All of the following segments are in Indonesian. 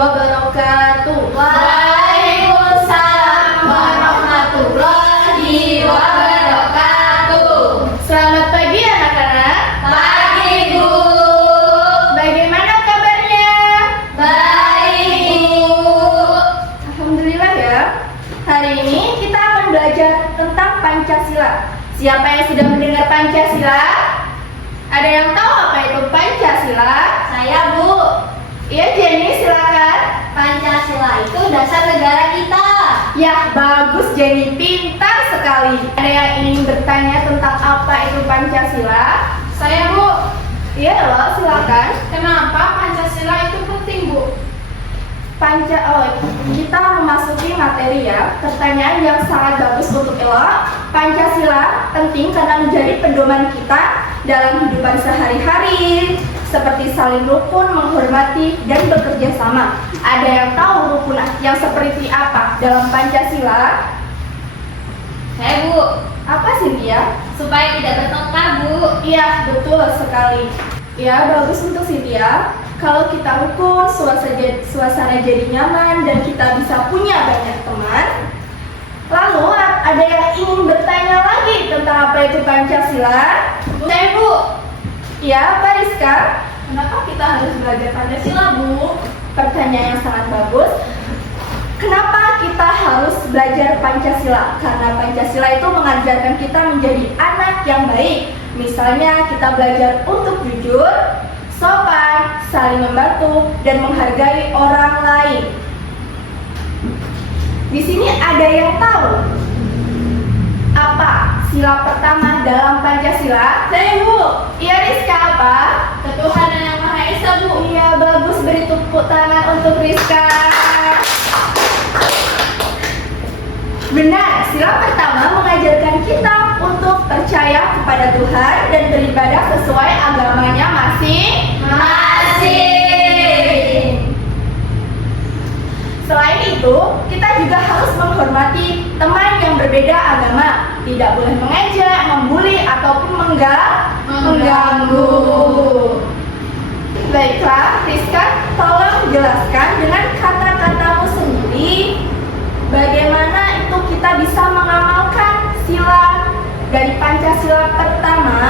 wabarakatuh. Waalaikumsalam warahmatullahi wabarakatuh. Selamat pagi anak-anak. Pagi Bu. Bagaimana kabarnya? Baik Bu. Alhamdulillah ya. Hari ini kita akan belajar tentang Pancasila. Siapa yang sudah mendengar Pancasila? Ada yang tahu apa itu Pancasila? Saya Bu. Iya Jenny, silakan. Pancasila itu dasar negara kita. Ya, bagus Jenny, pintar sekali. Ada yang ingin bertanya tentang apa itu Pancasila? Saya Bu. Iya loh, silakan. Kenapa Pancasila itu penting Bu? Kita memasuki materi ya. Pertanyaan yang sangat bagus untuk Ella. Pancasila penting karena menjadi pedoman kita dalam kehidupan sehari-hari, seperti saling rukun, menghormati, dan bekerja sama. Ada yang tahu rukun yang seperti apa dalam Pancasila? Saya Bu. Apa sih dia? Supaya tidak bertengkar Bu. Iya, betul sekali. Ya, bagus untuk Cynthia. Kalau kita rukun, suasana jadi nyaman dan kita bisa punya banyak teman. Lalu ada yang ingin bertanya lagi tentang apa itu Pancasila? Saya Bu. Ya, Pak Rizka. Kenapa kita harus belajar Pancasila Bu? Pertanyaan yang sangat bagus. Kenapa kita harus belajar Pancasila? Karena Pancasila itu mengajarkan kita menjadi anak yang baik. Misalnya kita belajar untuk jujur, sopan, saling membantu, dan menghargai orang lain. Di sini ada yang tahu apa sila pertama dalam Pancasila? Saya Bu. Iya Rizka, apa? Ketuhanan yang Maha Esa Bu. Iya, bagus, beri tepuk tangan untuk Rizka. Benar, sila pertama mengajarkan kita untuk percaya kepada Tuhan dan beribadah sesuai agamanya masing-masing. Selain itu, kita juga harus menghormati teman yang berbeda agama. Tidak boleh mengejek, membuli, ataupun mengganggu. Baiklah, Rizka, tolong jelaskan dengan kata-katamu sendiri bagaimana itu kita bisa mengamalkan sila dari Pancasila pertama.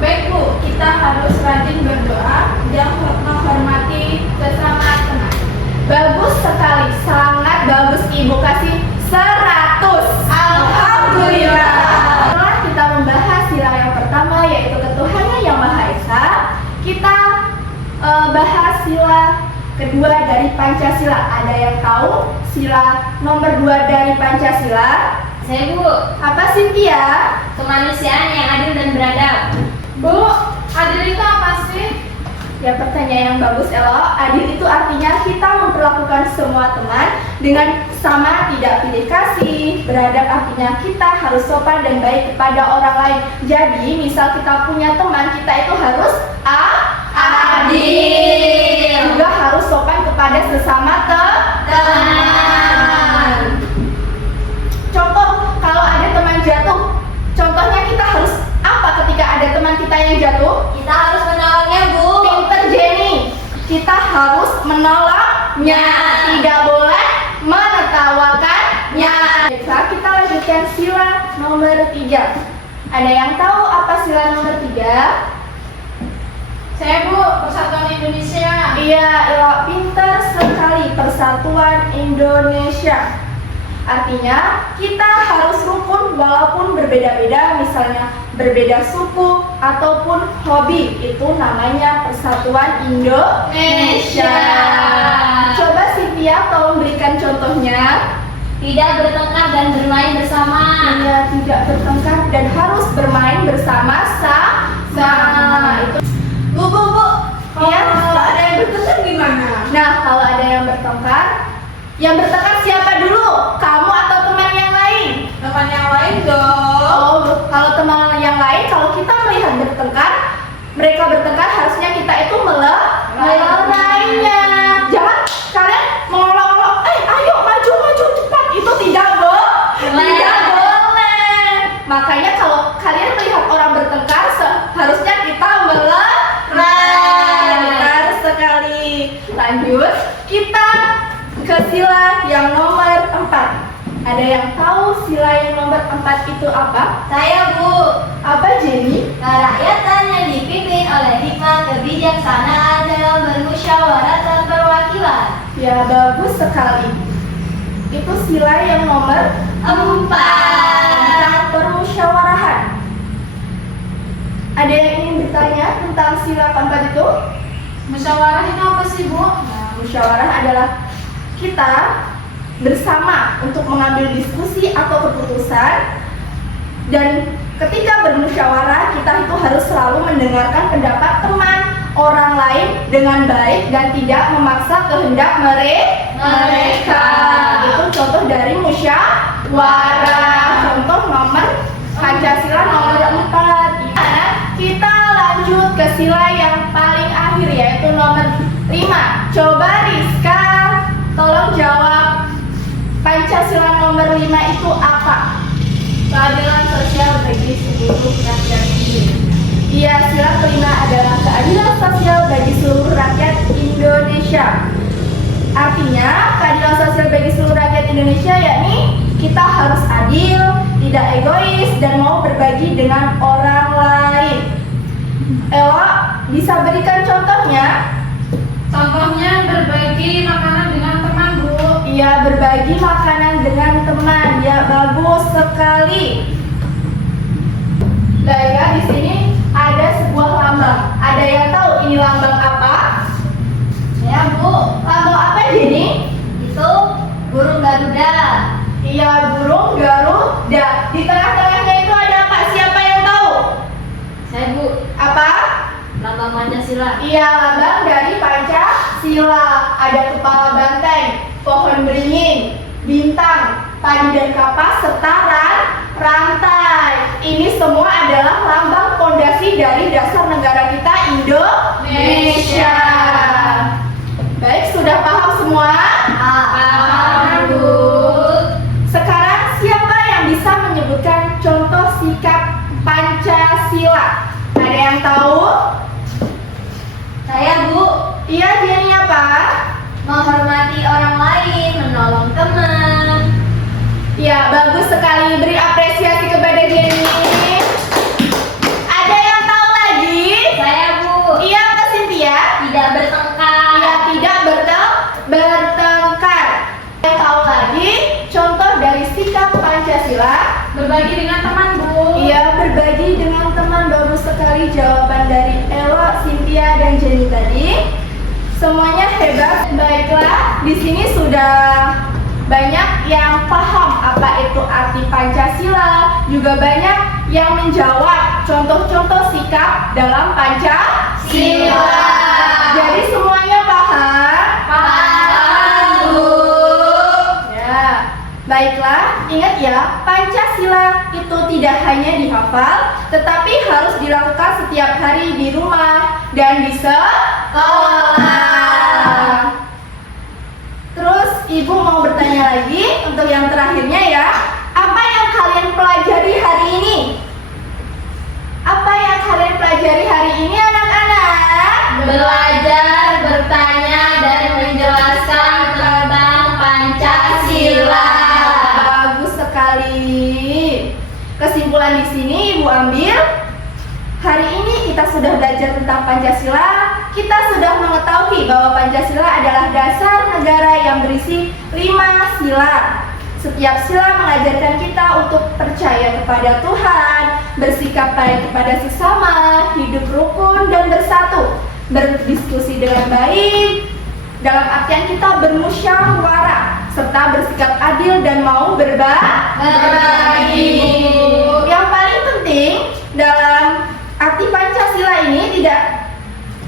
Baik Bu, kita harus rajin berdoa dan menghormati sesama teman. Bagus sekali, sangat bagus. Ibu kasih 100. Alhamdulillah. Setelah kita membahas sila yang pertama yaitu ketuhanan yang Maha Esa, kita bahas sila kedua dari Pancasila. Ada yang tahu sila nomor 2 dari Pancasila? Saya Bu. Apa Cynthia? Kemanusiaan yang adil dan beradab. Bu, adil itu apa sih? Ya, pertanyaan yang bagus Elo. Adil itu artinya kita memperlakukan semua teman dengan sama, tidak pilih kasih. Beradab artinya kita harus sopan dan baik kepada orang lain. Jadi misal kita punya teman, kita itu harus adil. Juga harus sopan kepada sesama teman. Contoh, kalau ada teman jatuh, contohnya kita harus apa ketika ada teman kita yang jatuh? Kita harus menolongnya Bu. Pinter Jenny, kita harus menolongnya, tidak boleh menertawakannya. Baiklah, kita lanjutkan sila nomor 3. Ada yang tahu apa sila nomor 3? Saya Bu, Persatuan Indonesia. Iya, pinter sekali, Persatuan Indonesia. Artinya kita harus rukun walaupun berbeda-beda, misalnya berbeda suku ataupun hobi. Itu namanya Persatuan Indonesia. Coba Cynthia tolong berikan contohnya. Tidak bertengkar dan bermain bersama. Iya, tidak bertengkar dan harus bermain bersama-sama. Itu. Bu. Iya. Kalau ada yang bertengkar gimana? Nah, kalau ada yang bertengkar siapa dulu? Kamu atau teman yang lain? Teman yang lain dong. Oh, kalau teman yang lain, kalau kita melihat mereka bertengkar, harusnya kita itu melerainya. Jangan kalian mengolok-olok, ayo maju cepat. Itu tidak boleh. Makanya kalau kalian melihat orang bertengkar, harusnya kita melerai. Benar sekali. Lanjut, kita keempat itu apa? Saya, Bu. Apa, Jenny? Kerakyatan yang dipimpin oleh hikmat kebijaksanaan dalam bermusyawarah perwakilan. Ya, bagus sekali. Itu sila yang nomor 4. tentang permusyawarahan. Ada yang ingin bertanya tentang sila keempat itu? Musyawarah itu apa sih, Bu? Nah, musyawarah adalah kita bersama untuk mengambil diskusi atau keputusan, dan ketika bermusyawarah kita itu harus selalu mendengarkan pendapat teman orang lain dengan baik dan tidak memaksa kehendak mereka. Itu contoh dari musyawarah. Contoh nomor Pancasila nomor 4. Kita lanjut ke sila yang paling akhir, yaitu nomor 5. Coba Rizka tolong jawab, Pancasila nomor 5 itu apa? Keadilan sosial bagi seluruh rakyat Indonesia. Iya, sila kelima adalah keadilan sosial bagi seluruh rakyat Indonesia. Artinya, keadilan sosial bagi seluruh rakyat Indonesia yakni kita harus adil, tidak egois, dan mau berbagi dengan orang lain. Ella, bisa berikan contohnya? Contohnya berbagi makanan dengan teman, Bu. Iya, berbagi makanan dengan teman. Ya, bagus sekali. Baiklah, di sini ada sebuah lambang. Ada yang tahu ini lambang apa? Ya, Bu. Lambang apa ini? Itu burung Garuda. Iya, burung Garuda. Di tengah-tengahnya itu ada apa? Siapa yang tahu? Saya, Bu. Apa? Lambang Pancasila. Iya, lambang dari Pancasila. Ada kepala banteng, pohon beringin, bintang, padi dan kapas, serta rantai. Ini semua adalah lambang fondasi dari dasar negara kita, Indonesia. Baik, sudah paham semua? Paham, Bu. Sekarang siapa yang bisa menyebutkan contoh sikap Pancasila? Ada yang tahu? Saya, Bu. Iya, Jenny apa? Menghormati orang lain, menolong teman. Ya, bagus sekali. Beri apresiasi kepada Jenny. Ada yang tahu lagi? Saya, Bu. Iya, Kak Cynthia? Tidak bertengkar. Iya, tidak bertengkar. Yang tahu lagi contoh dari sikap Pancasila? Berbagi dengan teman, Bu. Iya, berbagi dengan teman. Bagus sekali jawaban dari Ella, Cynthia, dan Jenny tadi. Semuanya hebat. Baiklah, di sini sudah banyak yang paham apa itu arti Pancasila, juga banyak yang menjawab contoh-contoh sikap dalam Pancasila. Jadi semuanya paham? Paham, Bu. Ya, baiklah, ingat ya, Pancasila itu tidak hanya dihafal, tetapi harus dilakukan setiap hari di rumah dan di sekolah. Terus Ibu mau bertanya lagi untuk yang terakhirnya ya. Apa yang kalian pelajari hari ini? Apa yang kalian pelajari hari ini, anak-anak? Belajar, bertanya, dan menjelaskan tentang Pancasila. Bagus sekali. Kesimpulan di sini Ibu ambil, hari ini kita sudah belajar tentang Pancasila. Kita sudah mengetahui bahwa Pancasila adalah dasar negara yang berisi 5 sila. Setiap sila mengajarkan kita untuk percaya kepada Tuhan, bersikap baik kepada sesama, hidup rukun dan bersatu, berdiskusi dengan baik, dalam artian kita bermusyawarah, serta bersikap adil dan mau berbagi. Yang paling penting dalam arti Pancasila ini tidak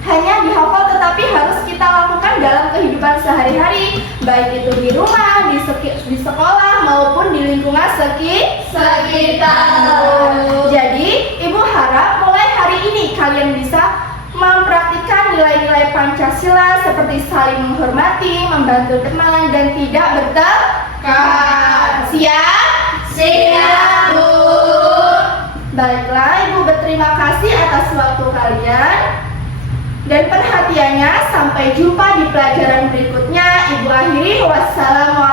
hanya dihafal, tetapi harus kita lakukan dalam kehidupan sehari-hari, baik itu di rumah, di sekolah, maupun di lingkungan sekitar. Jadi, Ibu harap mulai hari ini kalian bisa mempraktikkan nilai-nilai Pancasila seperti saling menghormati, membantu teman, dan tidak bertengkar. Siap? Siap, Bu. Baiklah, Ibu berterima kasih atas waktu kalian dan perhatiannya. Sampai jumpa di pelajaran berikutnya. Ibu akhiri, wassalamualaikum